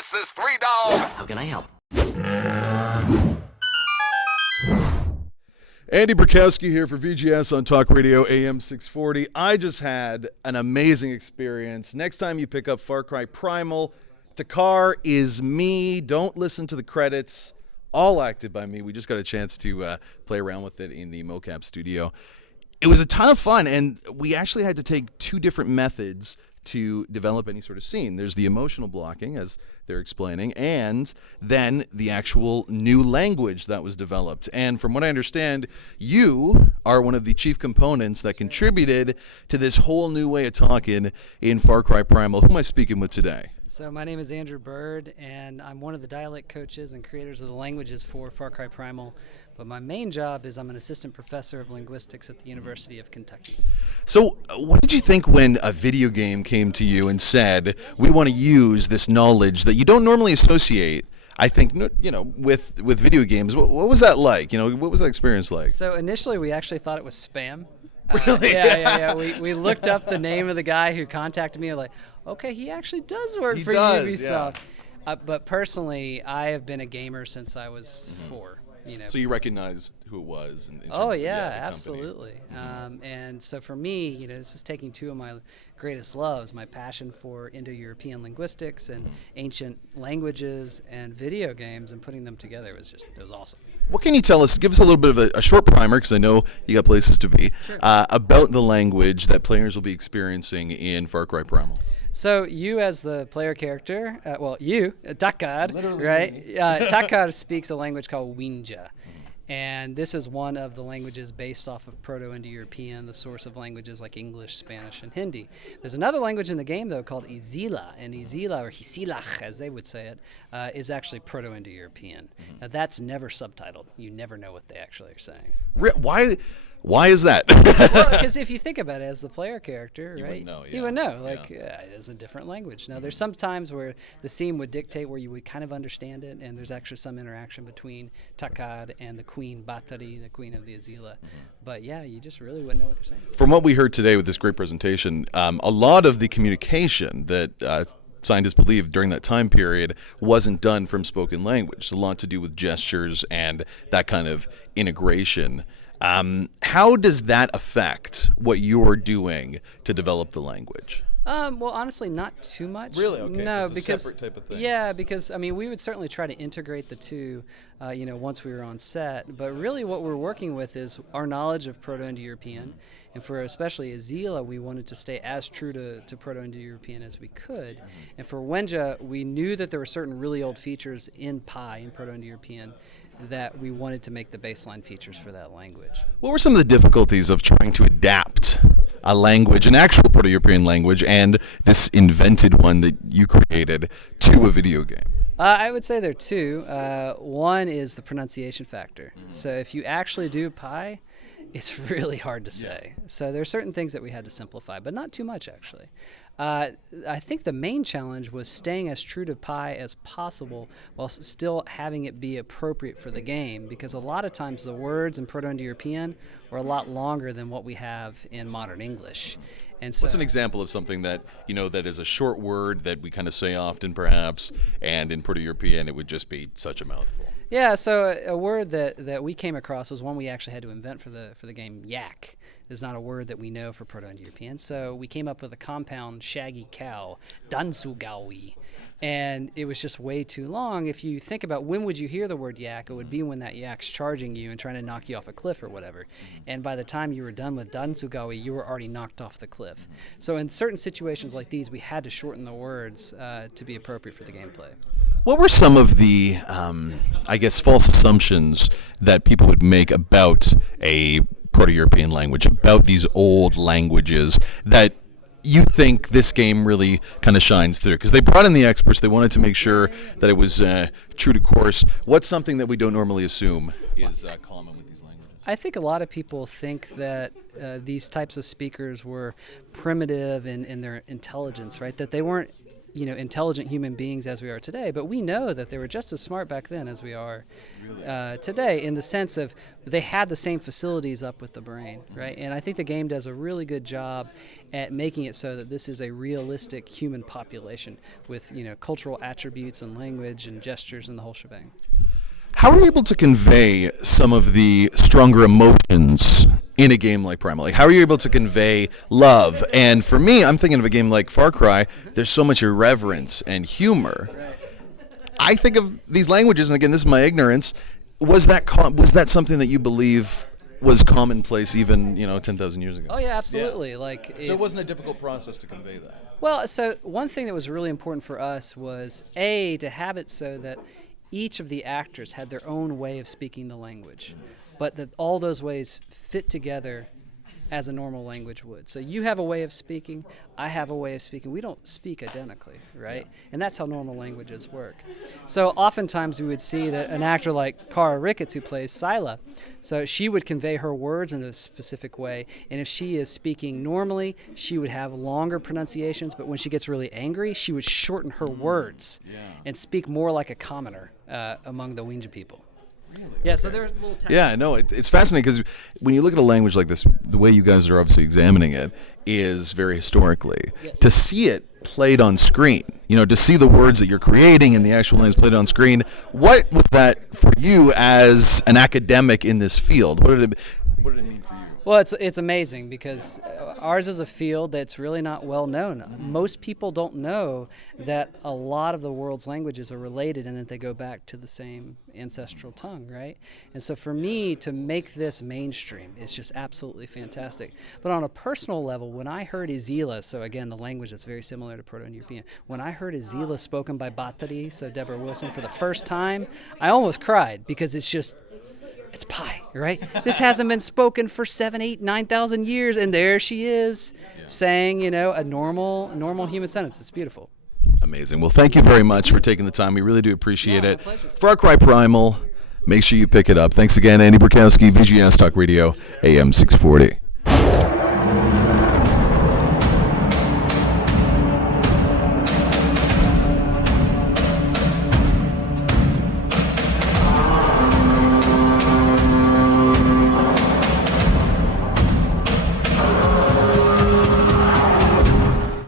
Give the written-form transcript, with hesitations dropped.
This is Three Dog. How can I help? Andy Burkowski here for VGS on Talk Radio AM 640. I just had an amazing experience. Next time you pick up Far Cry Primal, Takar is me. Don't listen to the credits. All acted by me. We just got a chance to play around with it in the mocap studio. It was a ton of fun, and we actually had to take two different methods to develop any sort of scene. There's the emotional blocking, as they're explaining, and then the actual new language that was developed. And from what I understand, you are one of the chief components that contributed to this whole new way of talking in Far Cry Primal. Who am I speaking with today? So my name is Andrew Byrd, and I'm one of the dialect coaches and creators of the languages for Far Cry Primal. But my main job is I'm an assistant professor of linguistics at the University of Kentucky. So what did you think when a video game came to you and said, we want to use this knowledge that you don't normally associate, I think, with video games? What was that like? What was that experience like? So initially we actually thought it was spam. Really? Yeah. We looked up the name of the guy who contacted me. Like, okay, he actually does work for Ubisoft. Yeah. But personally, I have been a gamer since I was 4. So you recognized who it was? In terms Oh of, yeah, the absolutely. And so for me, this is taking two of my greatest loves: my passion for Indo-European linguistics and ancient languages and video games, and putting them together it was awesome. What can you tell us? Give us a little bit of a short primer, because I know you got places to be, Sure. About the language that players will be experiencing in Far Cry Primal. So you, as the player character, Takar, Literally right? Takar speaks a language called Winja. And this is one of the languages based off of Proto-Indo-European, the source of languages like English, Spanish, and Hindi. There's another language in the game, though, called Izila. And Izila, or Hisilach, as they would say it, is actually Proto-Indo-European. Now, that's never subtitled. You never know what they actually are saying. Why is that? Well, because if you think about it as the player character, You right? would know, You would know. It's a different language. Now, there's some times where the scene would dictate where you would kind of understand it, and there's actually some interaction between Takar and the Queen Batari, the Queen of the Azila. But yeah, you just really wouldn't know what they're saying. From what we heard today with this great presentation, a lot of the communication that scientists believe during that time period wasn't done from spoken language. A lot to do with gestures and that kind of integration. How does that affect what you're doing to develop the language? Well, honestly, not too much. Really? Okay. No, So it's because a separate type of thing. Yeah, because we would certainly try to integrate the two, once we were on set. But really, what we're working with is our knowledge of Proto-Indo-European, and for especially Azila, we wanted to stay as true to Proto-Indo-European as we could. And for Wenja, we knew that there were certain really old features in Pi, in Proto-Indo-European, that we wanted to make the baseline features for that language. What were some of the difficulties of trying to adapt a language, an actual Proto-European language, and this invented one that you created to a video game? I would say there are two. One is the pronunciation factor. So if you actually do Pi, it's really hard to say. So there are certain things that we had to simplify, but not too much, actually. I think the main challenge was staying as true to Pi as possible while still having it be appropriate for the game, because a lot of times the words in Proto-Indo-European are a lot longer than what we have in modern English. And so, What's an example of something that, that is a short word that we kind of say often, perhaps, and in Proto-European it would just be such a mouthful? Yeah, so a word that we came across was one we actually had to invent for the game. Yak is not a word that we know for Proto-Indo-European, so we came up with a compound shaggy cow, dansugawi, and it was just way too long. If you think about when would you hear the word yak, it would be when that yak's charging you and trying to knock you off a cliff or whatever. And by the time you were done with dansugawi, you were already knocked off the cliff. So in certain situations like these, we had to shorten the words to be appropriate for the gameplay. What were some of the, false assumptions that people would make about a Proto-European language, about these old languages that you think this game really kind of shines through? Because they brought in the experts. They wanted to make sure that it was true to course. What's something that we don't normally assume is common with these languages? I think a lot of people think that these types of speakers were primitive in their intelligence, right? That they weren't intelligent human beings as we are today, but we know that they were just as smart back then as we are today, in the sense of they had the same facilities up with the brain, right? And I think the game does a really good job at making it so that this is a realistic human population with cultural attributes and language and gestures and the whole shebang. How are you able to convey some of the stronger emotions in a game like Primal? Like, how are you able to convey love? And for me, I'm thinking of a game like Far Cry. There's so much irreverence and humor. I think of these languages, and again, this is my ignorance. Was that something that you believe was commonplace even 10,000 years ago? Oh yeah, absolutely. Yeah. So it wasn't a difficult process to convey that. Well, so one thing that was really important for us was to have it so that each of the actors had their own way of speaking the language, but that all those ways fit together as a normal language would. So you have a way of speaking, I have a way of speaking. We don't speak identically, right? Yeah. And that's how normal languages work. So oftentimes we would see that an actor like Cara Ricketts, who plays Scylla, so she would convey her words in a specific way, and if she is speaking normally, she would have longer pronunciations, but when she gets really angry, she would shorten her words and speak more like a commoner among the Wenja people. Really? Yeah, so there's little Yeah, no, it's fascinating because when you look at a language like this, the way you guys are obviously examining it is very historically. Yes. To see it played on screen, to see the words that you're creating and the actual lines played on screen, what was that for you as an academic in this field? What did it mean for you? Well, it's amazing because ours is a field that's really not well known. Most people don't know that a lot of the world's languages are related and that they go back to the same ancestral tongue, right? And so for me to make this mainstream is just absolutely fantastic. But on a personal level, when I heard Izila, so again, the language that's very similar to Proto-European, when I heard Izila spoken by Batari, so Deborah Wilson, for the first time, I almost cried because it's pie, right? This hasn't been spoken for 7, 8, 9,000 years, and there she is saying, a normal human sentence. It's beautiful. Amazing. Well, thank you very much for taking the time. We really do appreciate it. Far Cry Primal. Make sure you pick it up. Thanks again, Andy Burkowski, VGS Talk Radio, AM 640.